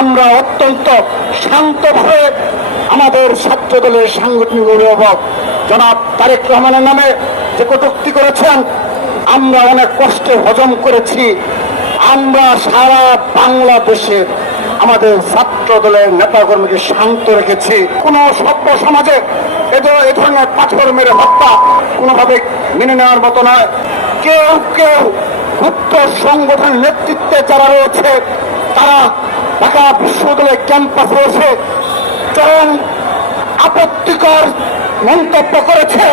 আমরা অত্যন্ত শান্তভাবে আমাদের ছাত্র দলের সাংগঠনিক অভিভাবক জনাব তারেক রহমানের নামে যে কটূক্তি করেছেন আমরা অনেক কষ্টে হজম করেছি। আমরা সারা বাংলাদেশের আমাদের ছাত্র দলের নেতাকর্মীকে শান্ত রেখেছি। কোন সভ্য সমাজে এ ধরনের পাথর মেরে হত্যা কোনোভাবে মেনে নেওয়ার মতো নয়। কেউ কেউ গুপ্ত সংগঠনের নেতৃত্বে যারা রয়েছে তারা ঢাকা বিশ্ববিদ্যালয় ক্যাম্পাসে এসে চরম আপত্তিকর মন্তব্য করেছে।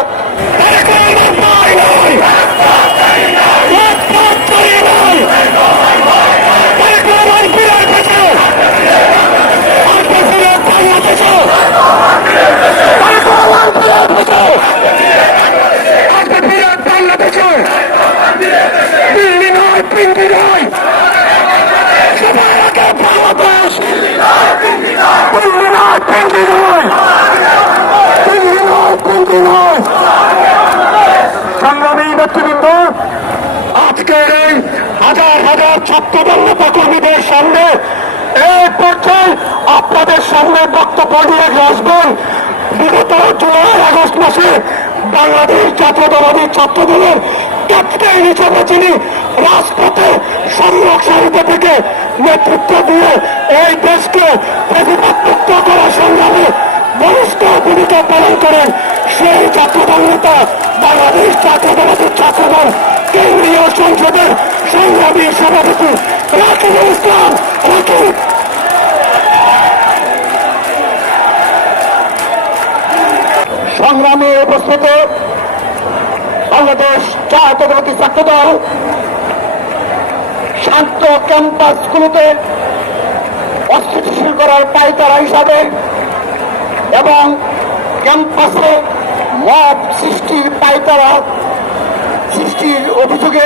সংগ্রামী নেতৃবৃন্দ, আজকের এই হাজার হাজার ছাত্রদল নেতা কর্মীদের সামনে এই পর্যায়ে আপনাদের সামনে বক্তব্য নিয়ে আসবেন বিগত জুলাই আগস্ট মাসে বাংলাদেশ জাতীয়তাবাদী ছাত্র দলের ক্যাপ্টেন হিসেবে যিনি রাজপথে সংগ্রাম সারিতে থেকে নেতৃত্ব দিয়ে এই দেশকে প্রতিপক্ষমুক্ত করার সংগ্রামে বলিষ্ঠ ভূমিকা পালন করেন সেই ছাত্রদল নেতা বাংলাদেশ জাতীয়তাবাদী ছাত্রদল কেন্দ্রীয় সংসদের সংগ্রামী সভাপতি রাকিবুল ইসলাম রাকিব। সংগ্রামী উপস্থিত বাংলাদেশ জাতীয়তাবাদী ছাত্রদল শান্ত ক্যাম্পাসগুলোতে অস্থিতিশীল করার পায়তারা হিসাবে এবং ক্যাম্পাসে মব সৃষ্টির পায়তারা সৃষ্টির অভিযোগে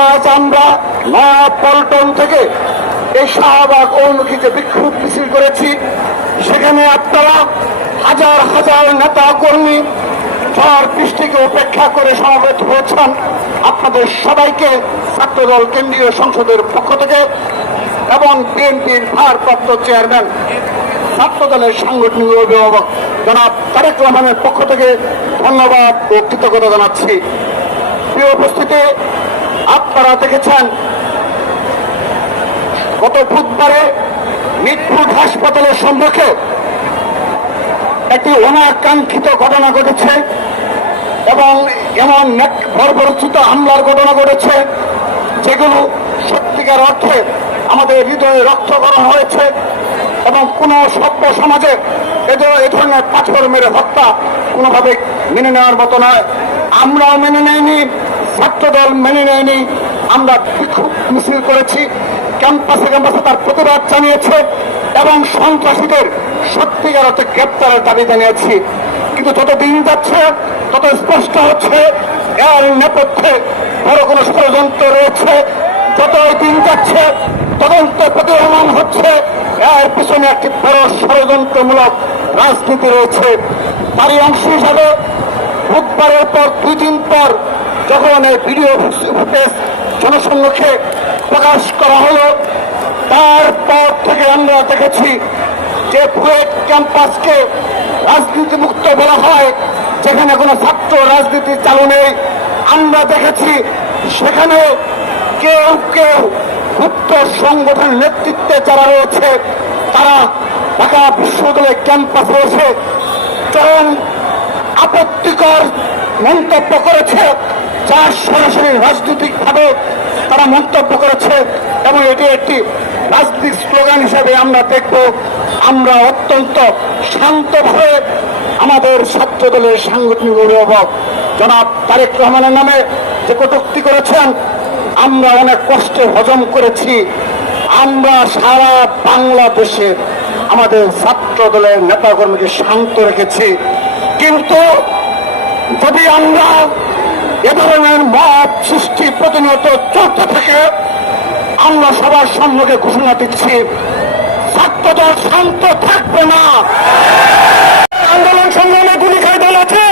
আজ আমরা পল্টন থেকে এই শাহবাগ অভিমুখীতে বিক্ষোভ মিছিল করেছি। সেখানে আপনারা হাজার হাজার নেতা কর্মী ঝড় বৃষ্টিকে উপেক্ষা করে সমবেত হয়েছেন। আপনাদের সবাইকে ছাত্রদল কেন্দ্রীয় সংসদের পক্ষ থেকে এবং বিএনপির ভারপ্রাপ্ত চেয়ারম্যান ছাত্রদলের সাংগঠনিক অভিভাবক জনাব তারেক রহমানের পক্ষ থেকে ধন্যবাদ ও কৃতজ্ঞতা জানাচ্ছি। প্রিয় উপস্থিতি, আপনারা দেখেছেন গত বুধবারে মিটফুট হাসপাতালের সম্মুখে একটি অনাকাঙ্ক্ষিত ঘটনা ঘটেছে এবং এমন বর্বরোচিত হামলার ঘটনা ঘটেছে যেগুলো সত্যিকার অর্থে আমাদের হৃদয়ে রক্তকরণ হয়েছে এবং কোন সভ্য সমাজে এ ধরনের পাথর মেরে হত্যা কোনোভাবে মেনে নেওয়ার মতো নয়। আমরাও মেনে নেয়নি, ছাত্রদল মেনে নেয়নি। আমরা বিক্ষোভ মিছিল করেছি, ক্যাম্পাসে ক্যাম্পাসে তার প্রতিবাদ জানিয়েছে এবং সন্ত্রাসীদের সত্যিকার অর্থে গ্রেপ্তারের দাবি জানিয়েছি। কিন্তু যত দিন যাচ্ছে তত স্পষ্ট হচ্ছে এর নেপথ্যে বড় কোনো ষড়যন্ত্র রয়েছে। যত দিন যাচ্ছে তদন্ত প্রতিহমান হচ্ছে এর পিছনে একটি বড় ষড়যন্ত্রমূলক রাজনীতি রয়েছে। তারই অংশ হিসাবে বুধবারের পর 2 দিন পর যখন এই ভিডিও ফুটেজ জনসম্মুখে প্রকাশ করা হলো তারপর থেকে আমরা দেখেছি যে বুয়েট ক্যাম্পাসকে রাজনীতি মুক্ত বলা হয়, যেখানে কোনো ছাত্র রাজনীতি চালু নেই। আমরা দেখেছি সেখানে কেউ কেউ গুপ্ত সংগঠনের নেতৃত্বে যারা রয়েছে তারা ঢাকা বিশ্ববিদ্যালয় ক্যাম্পাসে এসে চরম আপত্তিকর মন্তব্য করেছে, যা সরাসরি রাজনৈতিকভাবে তারা মন্তব্য করেছে এবং এটি একটি রাজনৈতিক স্লোগান হিসেবে আমরা দেখব। আমরা অত্যন্ত শান্তভাবে আমাদের ছাত্র দলের সাংগঠনিক অভিভাবক জনাব তারেক রহমানের নামে যে কটূক্তি করেছেন আমরা অনেক কষ্টে হজম করেছি। আমরা সারা বাংলাদেশের আমাদের ছাত্র দলের নেতাকর্মীকে শান্ত রেখেছি। কিন্তু যদি আমরা এ ধরনের মব সৃষ্টি প্রতিনিয়ত চলতে থাকে আমরা সবার সম্মুখে ঘোষণা দিচ্ছি ছাত্রদল শান্ত থাকবে না। আন্দোলন সংগ্রামে গুলি খাই দল আছে।